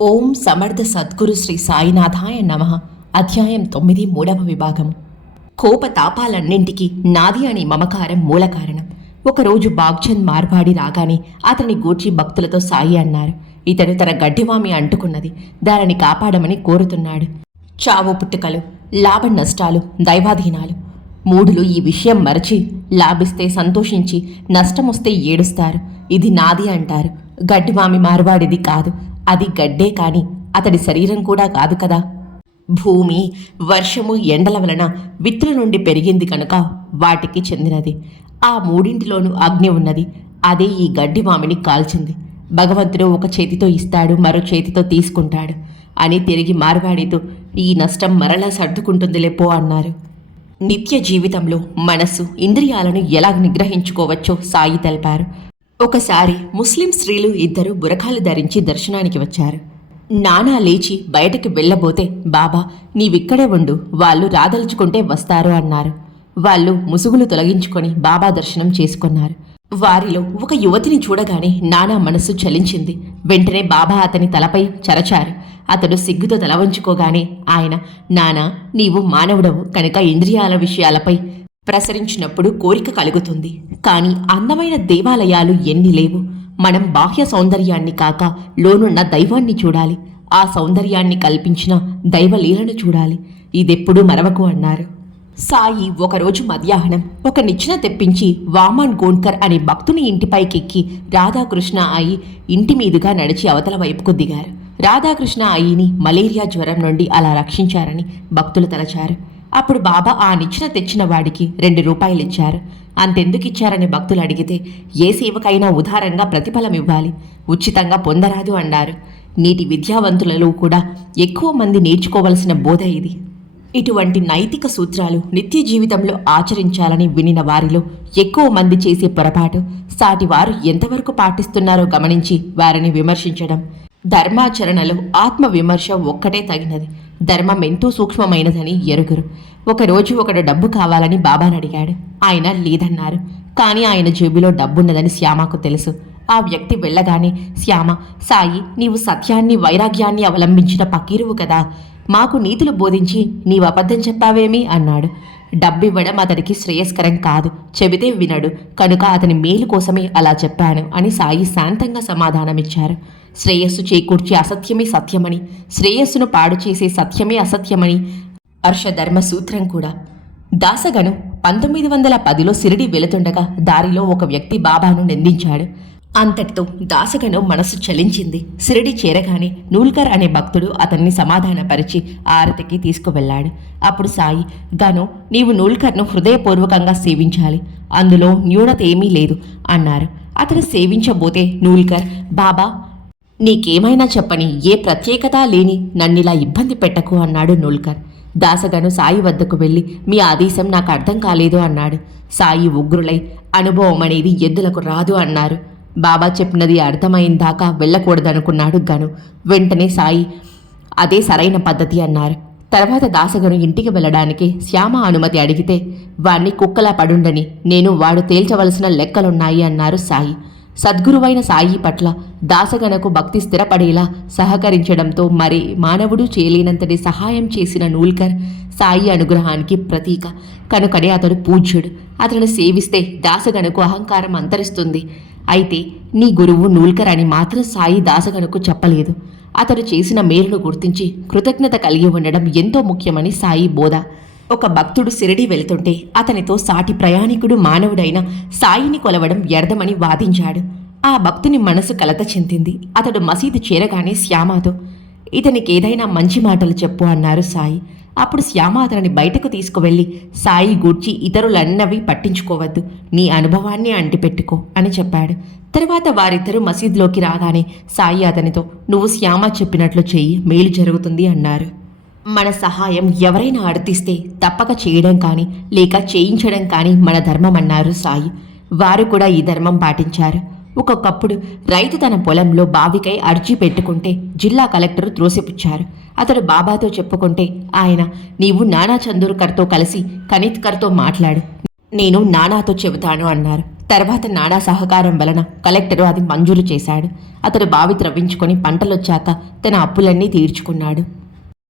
ఓం సమర్థ సద్గురు శ్రీ సాయినాథాయ నమః. అధ్యాయం 9, 3వ విభాగము. కోపతాపాలన్నింటికి నాది అని మమకారం మూల కారణం. ఒకరోజు బాగ్చంద్ మార్వాడి రాగానే అతని గూర్చి భక్తులతో సాయి అన్నారు. ఇతడు తన గడ్డివామి అంటుకున్నది, దానిని కాపాడమని కోరుతున్నాడు. చావు పుట్టుకలు, లాభ నష్టాలు, దైవాధీనాలు మూఢులు ఈ విషయం మరచి లాభిస్తే సంతోషించి నష్టమొస్తే ఏడుస్తారు. ఇది నాది అంటారు. గడ్డివామి మార్వాడిది కాదు, అది గడ్డే కాని అతడి శరీరం కూడా కాదు కదా. భూమి, వర్షము, ఎండల వలన విత్తుల నుండి పెరిగింది కనుక వాటికి చెందినది. ఆ మూడింటిలోనూ అగ్ని ఉన్నది, అదే ఈ గడ్డివామిని కాల్చింది. భగవంతుడు ఒక చేతితో ఇస్తాడు, మరో చేతితో తీసుకుంటాడు అని తిరిగి మార్వాడితో ఈ నష్టం మరలా సర్దుకుంటుందిలేపో అన్నారు. నిత్య జీవితంలో మనస్సు, ఇంద్రియాలను ఎలా నిగ్రహించుకోవచ్చో సాయి తెలిపారు. ఒకసారి ముస్లిం స్త్రీలు ఇద్దరు బురఖాలు ధరించి దర్శనానికి వచ్చారు. నానా లేచి బయటకు వెళ్ళబోతే, బాబా నీవిక్కడే ఉండు, వాళ్ళు రాదలుచుకుంటే వస్తారు అన్నారు. వాళ్ళు ముసుగులు తొలగించుకొని బాబా దర్శనం చేసుకున్నారు. వారిలో ఒక యువతిని చూడగానే నానా మనస్సు చలించింది. వెంటనే బాబా అతని తలపై చరచారు. అతడు సిగ్గుతో తల వంచుకోగానే ఆయన, నానా నీవు మానవుడవు కనుక ఇంద్రియాల విషయాలపై ప్రసరించినప్పుడు కోరిక కలుగుతుంది. కానీ అందమైన దేవాలయాలు ఎన్ని లేవు. మనం బాహ్య సౌందర్యాన్ని కాక లోనున్న దైవాన్ని చూడాలి. ఆ సౌందర్యాన్ని కల్పించిన దైవలీలను చూడాలి. ఇదెప్పుడూ మరవకు అన్నారు. సాయి ఒకరోజు మధ్యాహ్నం ఒక నిచ్చెన తెప్పించి వామన్ గోన్కర్ అనే భక్తుని ఇంటిపైకెక్కి రాధాకృష్ణ అయి ఇంటి మీదుగా నడిచి అవతల వైపుకు దిగారు. రాధాకృష్ణ అయ్యిని మలేరియా జ్వరం నుండి అలా రక్షించారని భక్తులు తలచారు. అప్పుడు బాబా ఆ నిచ్చెన తెచ్చిన వాడికి 2 రూపాయలు ఇచ్చారు. అంతెందుకు ఇచ్చారని భక్తులు అడిగితే, ఏ సేవకైనా ఉదారంగా ప్రతిఫలం ఇవ్వాలి, ఉచితంగా పొందరాదు అన్నారు. నేటి విద్యావంతులలో కూడా ఎక్కువ మంది నేర్చుకోవలసిన బోధ ఇది. ఇటువంటి నైతిక సూత్రాలు నిత్య జీవితంలో ఆచరించాలని వినిన వారిలో ఎక్కువ మంది చేసే పొరపాటు, సాటివారు ఎంతవరకు పాటిస్తున్నారో గమనించి వారిని విమర్శించడం. ధర్మాచరణలో ఆత్మ విమర్శ ఒక్కటే తగినది. ధర్మం ఎంతో సూక్ష్మమైనదని ఎరుగురు. ఒకరోజు ఒకడు డబ్బు కావాలని బాబాని అడిగాడు. ఆయన లేదన్నారు. కానీ ఆయన జేబులో డబ్బున్నదని శ్యామకు తెలుసు. ఆ వ్యక్తి వెళ్ళగానే, శ్యామ, సాయి నీవు సత్యాన్ని, వైరాగ్యాన్ని అవలంబించిన పకీరువు కదా, మాకు నీతులు బోధించి నీవు అబద్ధం చెప్పావేమి అన్నాడు. డబ్బివ్వడం అతడికి శ్రేయస్కరం కాదు, చెబితే వినడు, కనుక అతని మేలు కోసమే అలా చెప్పాను అని సాయి శాంతంగా సమాధానమిచ్చారు. శ్రేయస్సు చేకూర్చే అసత్యమే సత్యమని, శ్రేయస్సును పాడు చేసే సత్యమే అసత్యమని హర్షధర్మ సూత్రం కూడా. దాసగను 1910లో సిరిడి వెళుతుండగా దారిలో ఒక వ్యక్తి బాబాను నిందించాడు. అంతటితో దాసగను మనసు చలించింది. సిరిడి చేరగానే నూల్కర్ అనే భక్తుడు అతన్ని సమాధానపరిచి ఆరతికి తీసుకువెళ్ళాడు. అప్పుడు సాయి, గను నీవు నూల్కర్ను హృదయపూర్వకంగా సేవించాలి, అందులో న్యూనత ఏమీ లేదు అన్నారు. అతను సేవించబోతే నూల్కర్, బాబా నీకేమైనా చెప్పని, ఏ ప్రత్యేకత లేని నన్నిలా ఇబ్బంది పెట్టకు అన్నాడు నూల్కర్. దాసగను సాయి వద్దకు వెళ్ళి, మీ ఆదేశం నాకు అర్థం కాలేదు అన్నాడు. సాయి ఉగ్రులై, అనుభవం అనేది ఎద్దులకు రాదు అన్నారు. బాబా చెప్పినది అర్థమైందాకా వెళ్ళకూడదనుకున్నాడు గను. వెంటనే సాయి, అదే సరైన పద్ధతి అన్నారు. తర్వాత దాసగను ఇంటికి వెళ్ళడానికి శ్యామ అనుమతి అడిగితే, వాణ్ణి కుక్కలా పడుండని, నేను వాడు తేల్చవలసిన లెక్కలున్నాయి అన్నారు సాయి. సద్గురువైన సాయి పట్ల దాసగనకు భక్తి స్థిరపడేలా సహకరించడంతో మరి మానవుడు చేయలేనంతటి సహాయం చేసిన నూల్కర్ సాయి అనుగ్రహానికి ప్రతీక. కనుకనే అతడు పూజ్యుడు. అతను సేవిస్తే దాసగనకు అహంకారం అంతరిస్తుంది. అయితే నీ గురువు నూల్కర్ అని మాత్రం సాయి దాసగనకు చెప్పలేదు. అతడు చేసిన మేలును గుర్తించి కృతజ్ఞత కలిగి ఉండడం ఎంతో ముఖ్యమని సాయి బోధ. ఒక భక్తుడు సిరిడి వెళుతుంటే అతనితో సాటి ప్రయాణికుడు మానవుడైన సాయిని కొలవడం వ్యర్థమని వాదించాడు. ఆ భక్తుని మనసు కలత చెందింది. అతడు మసీదు చేరగానే శ్యామతో, ఇతనికేదైనా మంచి మాటలు చెప్పు అన్నారు సాయి. అప్పుడు శ్యామ అతనిని బయటకు తీసుకువెళ్ళి, సాయి గూర్చి ఇతరులన్నవి పట్టించుకోవద్దు, నీ అనుభవాన్ని అంటిపెట్టుకో అని చెప్పాడు. తర్వాత వారిద్దరూ మసీదులోకి రాగానే సాయి అతనితో, నువ్వు శ్యామ చెప్పినట్లు చెయ్యి, మేలు జరుగుతుంది అన్నారు. మన సహాయం ఎవరైనా అర్థిస్తే తప్పక చేయడం కానీ లేక చేయించడం కానీ మన ధర్మం అన్నారు సాయి. వారు కూడా ఈ ధర్మం పాటించారు. ఒక్కొక్కప్పుడు రైతు తన పొలంలో బావికై అర్జీ పెట్టుకుంటే జిల్లా కలెక్టర్ త్రోసిపుచ్చారు. అతడు బాబాతో చెప్పుకుంటే ఆయన, నీవు నానా చందూర్కర్తో కలిసి కనిత్కర్తో మాట్లాడు, నేను నానాతో చెబుతాను అన్నారు. తర్వాత నానా సహకారం వలన కలెక్టరు అది మంజూరు చేశాడు. అతడు బావి త్రవ్వించుకొని పంటలొచ్చాక తన అప్పులన్నీ తీర్చుకున్నాడు.